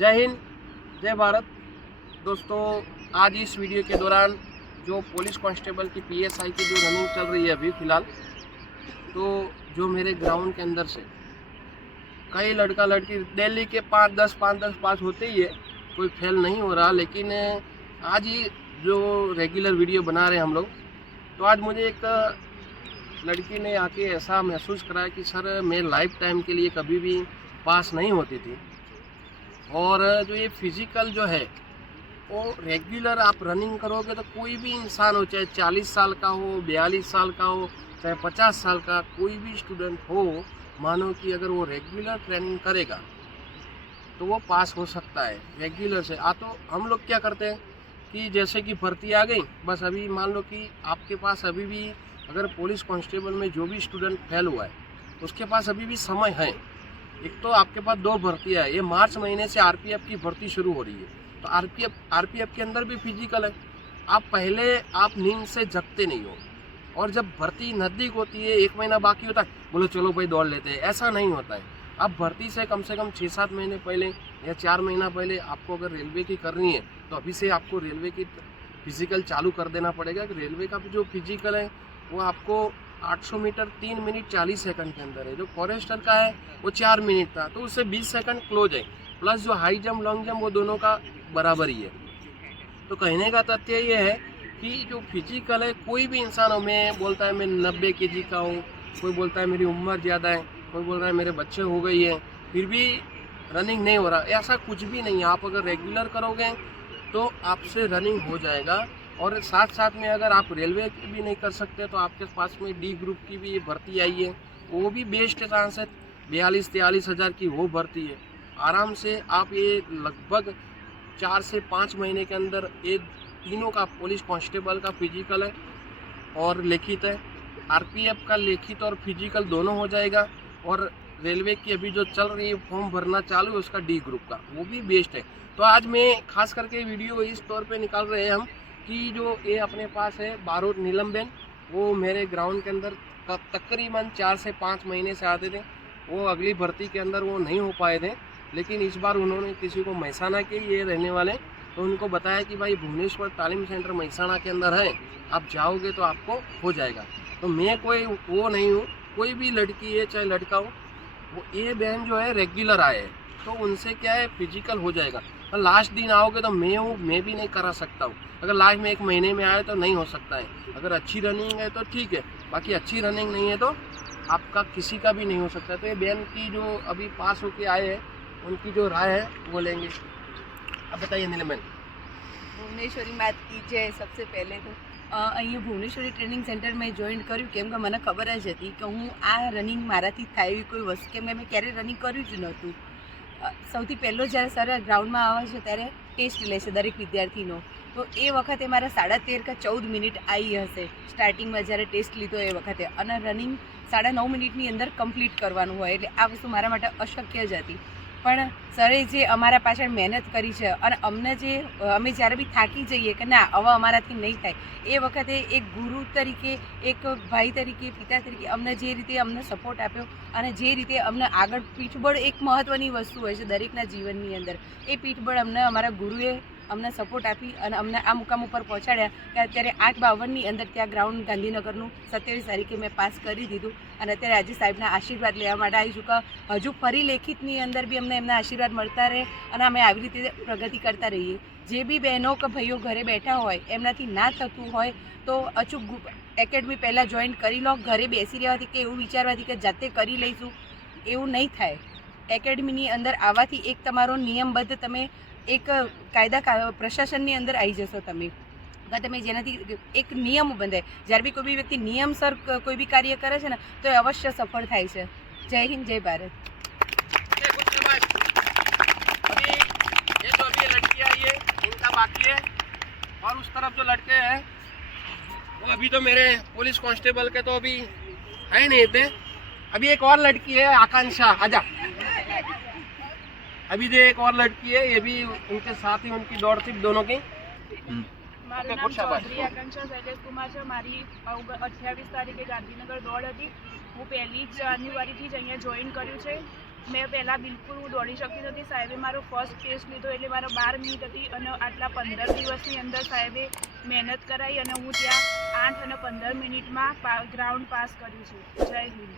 जय हिंद, जय भारत। दोस्तों, आज इस वीडियो के दौरान जो पुलिस कांस्टेबल की पीएसआई की जो रनिंग चल रही है अभी फ़िलहाल, तो जो मेरे ग्राउंड के अंदर से कई लड़का लड़की डेली के 5-10 पास होते ही है, कोई फेल नहीं हो रहा। लेकिन आज ही जो रेगुलर वीडियो बना रहे हैं हम लोग, तो आज मुझे एक लड़की ने आके ऐसा महसूस कराया कि सर मैं लाइफ टाइम के लिए कभी भी पास नहीं होती थी। और जो ये फिज़िकल जो है वो रेगुलर आप रनिंग करोगे तो कोई भी इंसान हो, चाहे 40 साल का हो, 42 साल का हो, चाहे 50 साल का कोई भी स्टूडेंट हो, मानो कि अगर वो रेगुलर ट्रेनिंग करेगा तो वो पास हो सकता है रेगुलर से। तो हम लोग क्या करते हैं कि जैसे कि भर्ती आ गई, बस अभी मान लो कि आपके पास अभी भी अगर पुलिस कांस्टेबल में जो भी स्टूडेंट फेल हुआ है उसके पास अभी भी समय है। एक तो आपके पास 2 भर्तियाँ है, ये मार्च महीने से आरपीएफ की भर्ती शुरू हो रही है, तो आरपीएफ के अंदर भी फिजिकल है। आप नींद से जगते नहीं हो, और जब भर्ती नज़दीक होती है, 1 महीना बाकी होता है, बोलो चलो भाई दौड़ लेते हैं, ऐसा नहीं होता है। आप भर्ती से कम 6-7 महीने पहले या 4 महीना पहले आपको अगर रेलवे की करनी है तो अभी से आपको रेलवे की फिजिकल चालू कर देना पड़ेगा। कि रेलवे का जो फिजिकल है वो आपको 800 मीटर 3 मिनट 40 सेकंड के अंदर है। जो फॉरेस्टर का है वो 4 मिनट था, तो उससे 20 सेकंड क्लोज है। प्लस जो हाई जंप लॉन्ग जंप वो दोनों का बराबर ही है। तो कहने का तथ्य ये है कि जो फिजिकल है, कोई भी इंसान हो, मैं बोलता है मैं 90 केजी का हूँ, कोई बोलता है मेरी उम्र ज़्यादा है, कोई बोल रहा है मेरे बच्चे हो गई है, फिर भी रनिंग नहीं हो रहा, ऐसा कुछ भी नहीं है। आप अगर रेगुलर करोगे तो आपसे रनिंग हो जाएगा। और साथ साथ में अगर आप रेलवे की भी नहीं कर सकते तो आपके पास में डी ग्रुप की भी ये भर्ती आई है, वो भी बेस्ट चांस है। 42-43 हज़ार की वो भर्ती है। आराम से आप ये लगभग 4 से 5 महीने के अंदर ये तीनों का पुलिस कांस्टेबल का फिजिकल है और लिखित है, आरपीएफ का लिखित और फिजिकल दोनों हो जाएगा। और रेलवे की अभी जो चल रही है फॉर्म भरना चालू है उसका डी ग्रुप का, वो भी बेस्ट है। तो आज मैं खास करके वीडियो इस तौर पे निकाल रहे हैं हम कि जो ये अपने पास है बारूद नीलमबेन, वो मेरे ग्राउंड के अंदर तकरीबन 4 से 5 महीने से आते थे। वो अगली भर्ती के अंदर वो नहीं हो पाए थे, लेकिन इस बार उन्होंने किसी को महसाना के ये रहने वाले, तो उनको बताया कि भाई भुवनेश्वर तालीम सेंटर महसाना के अंदर है, आप जाओगे तो आपको हो जाएगा। तो मैं कोई वो नहीं हूँ, कोई भी लड़की है चाहे लड़का हो, वो ये बहन जो है रेगुलर आए हैं तो उनसे क्या है फिजिकल हो जाएगा। और लास्ट दिन आओगे तो मैं भी नहीं करा सकता हूँ। अगर लास्ट में 1 महीने में आए तो नहीं हो सकता है। अगर अच्छी रनिंग है तो ठीक है, बाकी अच्छी रनिंग नहीं है तो आपका किसी का भी नहीं हो सकता। तो ये बहन की जो अभी पास होके आए हैं उनकी जो राय है वो लेंगे। अब बताइए नीलमबेन। ભુવનેશ્વરી માત કી જય। સબસે પહેલે તો અહીંયા ભુવનેશ્વરી ટ્રેનિંગ સેન્ટર મેં જોઈન કર્યું કેમ કે મને ખબર જ હતી કે હું આ રનિંગ મારાથી થાય એવી કોઈ વસ્તુ, કેમ કે મેં ક્યારેય રનિંગ કર્યું જ નહોતું। સૌથી પહેલો જ્યારે સર ગ્રાઉન્ડમાં આવે છે ત્યારે ટેસ્ટ લે છે દરેક વિદ્યાર્થીનો, તો એ વખતે મારા 13.5 કે 14 મિનિટ આવી હશે સ્ટાર્ટિંગમાં જ્યારે ટેસ્ટ લીધો એ વખતે, અને રનિંગ 9.5 મિનિટની અંદર કમ્પ્લીટ કરવાનું હોય, એટલે આ વસ્તુ મારા માટે અશક્ય જ હતી। પણ સરે જે અમારા પાછળ મહેનત કરી છે અને અમને જે અમે જ્યારે બી થાકી જઈએ કે ના હવે અમારાથી નહીં થાય, એ વખતે એક ગુરુ તરીકે, એક ભાઈ તરીકે, પિતા તરીકે અમને જે રીતે અમને સપોર્ટ આપ્યો અને જે રીતે અમને આગળ પીઠબળ એક મહત્ત્વની વસ્તુ હોય છે દરેકના જીવનની અંદર, એ પીઠબળ અમને અમારા ગુરુએ અમને સપોર્ટ આપી અને અમને આ મુકામ ઉપર પહોંચાડ્યા કે અત્યારે 8:52ની અંદર ત્યાં ગ્રાઉન્ડ ગાંધીનગરનું 27 તારીખે મેં પાસ કરી દીધું અને અત્યારે આજે સાહેબના આશીર્વાદ લેવા માટે આવી ચૂકા। હજુ ફરી લેખિતની અંદર બી અમને એમના આશીર્વાદ મળતા રહે અને અમે આવી રીતે પ્રગતિ કરતા રહીએ। જે બી બહેનો કે ભાઈઓ ઘરે બેઠા હોય એમનાથી ના થતું હોય તો અચૂક એકેડમી પહેલાં જોઈન કરી લો। ઘરે બેસી રહેવાથી કે એવું વિચારવાથી કે જાતે કરી લઈશું, એવું નહીં થાય। એકેડમીની અંદર આવવાથી એક તમારો નિયમબદ્ધ તમે એક કાયદા પ્રશાસનની અંદર આવી જશો તમે, તમે જેનાથી એક નિયમ બંધાય। જ્યારે બી કોઈ બી વ્યક્તિ નિયમસર કોઈ બી કાર્ય કરે છે ને તો એ અવશ્ય સફળ થાય છે। જય હિન્દ, જય ભારત। अभी ये लड़कियां ये इनका बाकी है, और उस तरफ जो लड़के हैं वो अभी तो मेरे पुलिस कांस्टेबल के तो अभी है नहीं थे। अभी एक और लड़की है आकांक्षा, आजा। अभी जो एक और लड़की है ये भी उनके साथ ही उनकी दौड़ थी दोनों की। મારું નામ ચૌધરી આકાંક્ષા શૈલેષ કુમાર છે। મારી 28 તારીખે ગાંધીનગર દોડ હતી। હું 1 જાન્યુઆરીથી જ અહીંયા જોઈન કર્યું છે। મેં પહેલાં બિલકુલ હું દોડી શકતી નથી. સાહેબે મારો ફર્સ્ટ ટેસ્ટ લીધો એટલે મારો 12 મિનિટ હતી અને આટલા 15 દિવસની અંદર સાહેબે મહેનત કરાવી અને હું ત્યાં 8 અને 15 મિનિટમાં ગ્રાઉન્ડ પાસ કર્યું છે. જય હિન્દ.